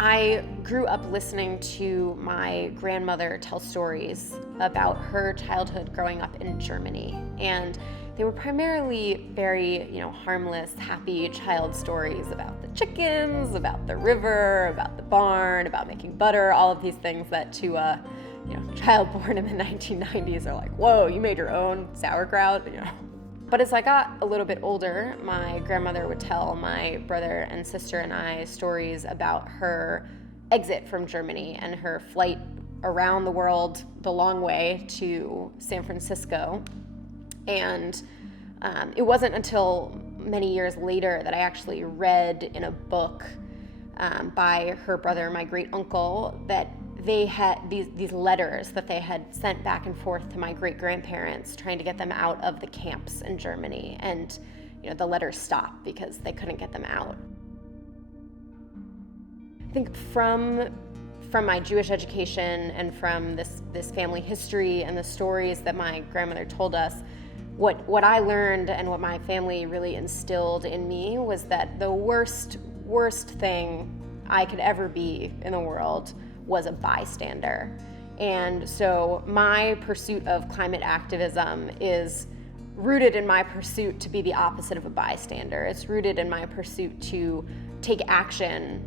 I grew up listening to my grandmother tell stories about her childhood growing up in Germany, and they were primarily very, harmless, happy child stories about the chickens, about the river, about the barn, about making butter, all of these things that to a child born in the 1990s are like, whoa, you made your own sauerkraut, But as I got a little bit older, my grandmother would tell my brother and sister and I stories about her exit from Germany and her flight around the world the long way to San Francisco. And it wasn't until many years later that I actually read in a book by her brother, my great uncle, that they had these letters that they had sent back and forth to my great-grandparents trying to get them out of the camps in Germany. And the letters stopped because they couldn't get them out. I think from my Jewish education and from this family history and the stories that my grandmother told us, what I learned and what my family really instilled in me was that the worst thing I could ever be in the world was a bystander. And so my pursuit of climate activism is rooted in my pursuit to be the opposite of a bystander. It's rooted in my pursuit to take action.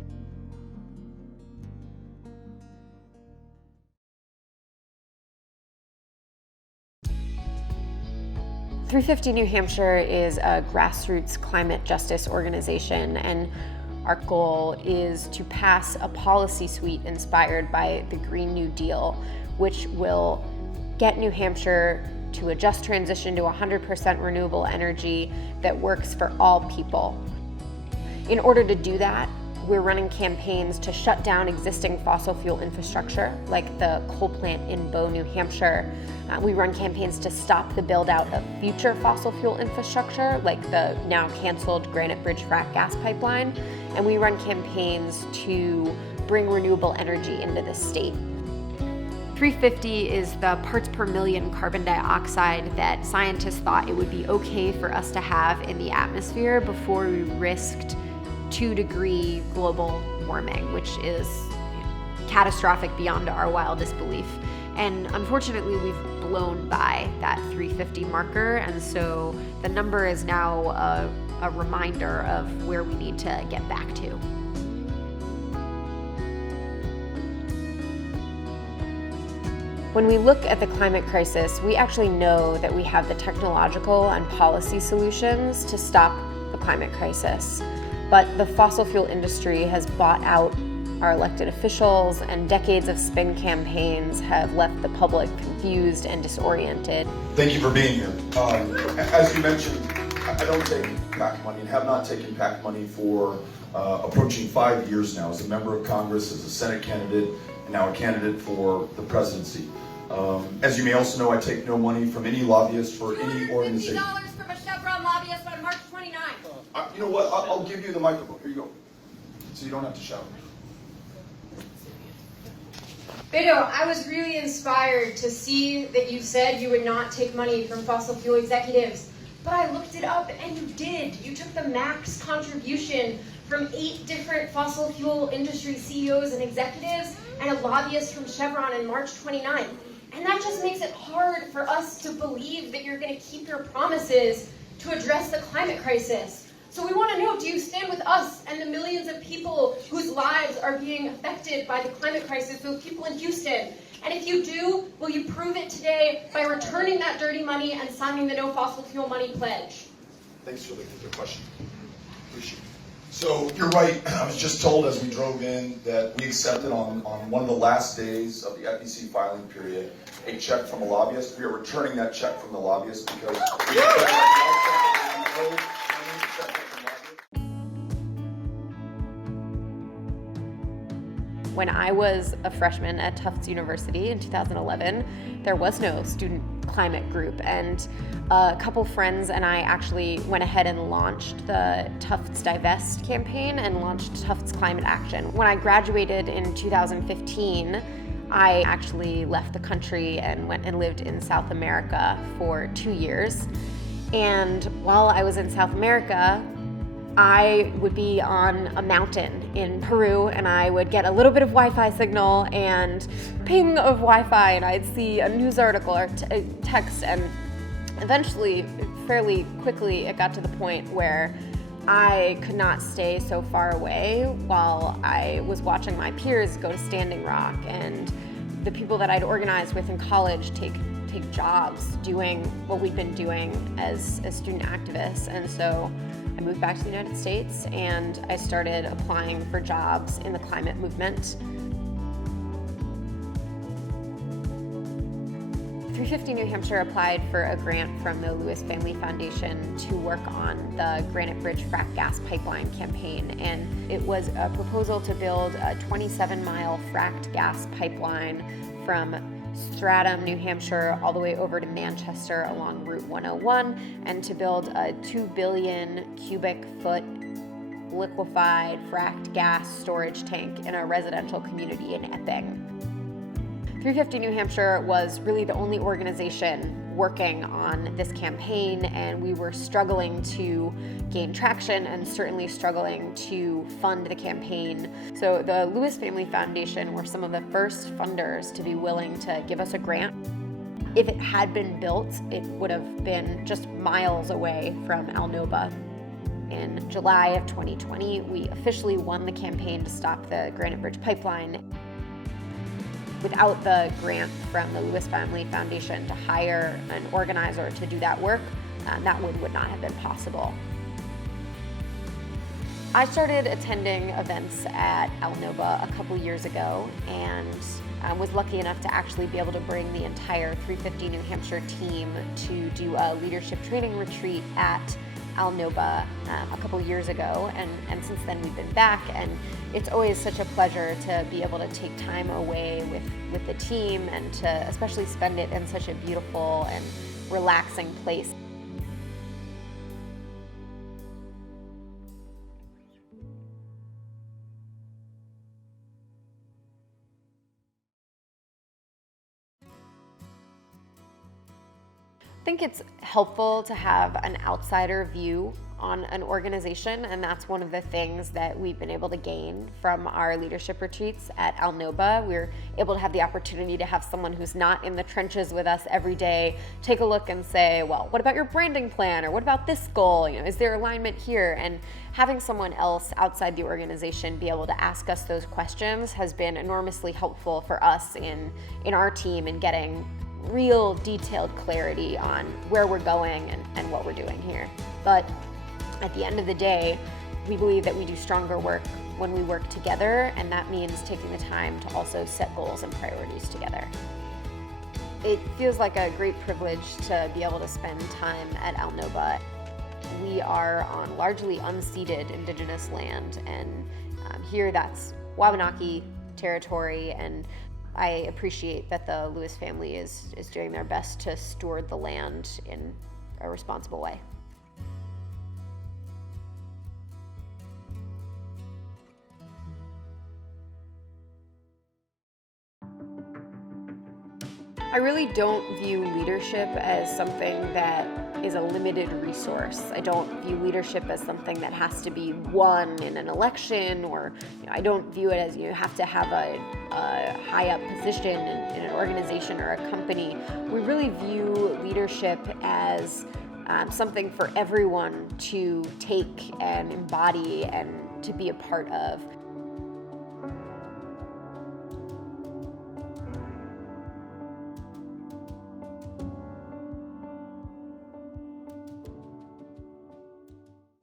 "350 New Hampshire" is a grassroots climate justice organization, and our goal is to pass a policy suite inspired by the Green New Deal, which will get New Hampshire to a just transition to 100% renewable energy that works for all people. In order to do that, we're running campaigns to shut down existing fossil fuel infrastructure, like the coal plant in Bow, New Hampshire. We run campaigns to stop the build out of future fossil fuel infrastructure, like the now canceled Granite Bridge frac gas pipeline. And we run campaigns to bring renewable energy into the state. 350 is the parts per million carbon dioxide that scientists thought it would be okay for us to have in the atmosphere before we risked 2-degree global warming, which is catastrophic beyond our wildest belief. And unfortunately, we've blown by that 350 marker, and so the number is now a reminder of where we need to get back to. When we look at the climate crisis, we actually know that we have the technological and policy solutions to stop the climate crisis. But the fossil fuel industry has bought out our elected officials, and decades of spin campaigns have left the public confused and disoriented. Thank you for being here. As you mentioned, I don't take PAC money and have not taken PAC money for approaching 5 years now as a member of Congress, as a Senate candidate, and now a candidate for the presidency. As you may also know, I take no money from any lobbyist for any organization. $250 from a Chevron lobbyist on March 29th. You know what? I'll give you the microphone. Here you go. So you don't have to shout. Beto, I was really inspired to see that you said you would not take money from fossil fuel executives, but I looked it up and you did. You took the max contribution from 8 different fossil fuel industry CEOs and executives and a lobbyist from Chevron on March 29th. And that just makes it hard for us to believe that you're going to keep your promises to address the climate crisis. So we want to know, do you stand with us and the millions of people whose lives are being affected by the climate crisis, those people in Houston? And if you do, will you prove it today by returning that dirty money and signing the No Fossil Fuel Money Pledge? Thanks for the question. Appreciate it. So you're right. I was just told as we drove in that we accepted on one of the last days of the FEC filing period a check from a lobbyist. We are returning that check from the lobbyist because When I was a freshman at Tufts University in 2011, there was no student climate group, and a couple friends and I actually went ahead and launched the Tufts Divest campaign and launched Tufts Climate Action. When I graduated in 2015, I actually left the country and went and lived in South America for 2 years. And while I was in South America, I would be on a mountain in Peru and I would get a little bit of Wi-Fi signal and ping of Wi-Fi, and I'd see a news article or text, and eventually, fairly quickly, it got to the point where I could not stay so far away while I was watching my peers go to Standing Rock and the people that I'd organized with in college take jobs doing what we'd been doing as student activists. And so I moved back to the United States and I started applying for jobs in the climate movement. 350 New Hampshire applied for a grant from the Lewis Family Foundation to work on the Granite Bridge frack gas pipeline campaign, and it was a proposal to build a 27-mile fracked gas pipeline from Stratham, New Hampshire, all the way over to Manchester along Route 101, and to build a 2 billion cubic foot liquefied fracked gas storage tank in a residential community in Epping. 350 New Hampshire was really the only organization working on this campaign, and we were struggling to gain traction and certainly struggling to fund the campaign. So the Lewis Family Foundation were some of the first funders to be willing to give us a grant. If it had been built, it would have been just miles away from Alnoba. In July of 2020, we officially won the campaign to stop the Granite Bridge pipeline. Without the grant from the Lewis Family Foundation to hire an organizer to do that work, that would not have been possible. I started attending events at Alnoba a couple years ago and was lucky enough to actually be able to bring the entire 350 New Hampshire team to do a leadership training retreat at Alnoba a couple years ago, and since then we've been back, and it's always such a pleasure to be able to take time away with the team and to especially spend it in such a beautiful and relaxing place. I think it's helpful to have an outsider view on an organization, and that's one of the things that we've been able to gain from our leadership retreats at Alnoba. We're able to have the opportunity to have someone who's not in the trenches with us every day take a look and say, well, what about your branding plan, or what about this goal? Is there alignment here? And having someone else outside the organization be able to ask us those questions has been enormously helpful for us in our team in getting real detailed clarity on where we're going and what we're doing here. But at the end of the day, we believe that we do stronger work when we work together, and that means taking the time to also set goals and priorities together. It feels like a great privilege to be able to spend time at Alnoba. We are on largely unceded Indigenous land, and here that's Wabanaki territory, and I appreciate that the Lewis family is doing their best to steward the land in a responsible way. I really don't view leadership as something that is a limited resource. I don't view leadership as something that has to be won in an election, or I don't view it as you have to have a high up position in an organization or a company. We really view leadership as something for everyone to take and embody and to be a part of.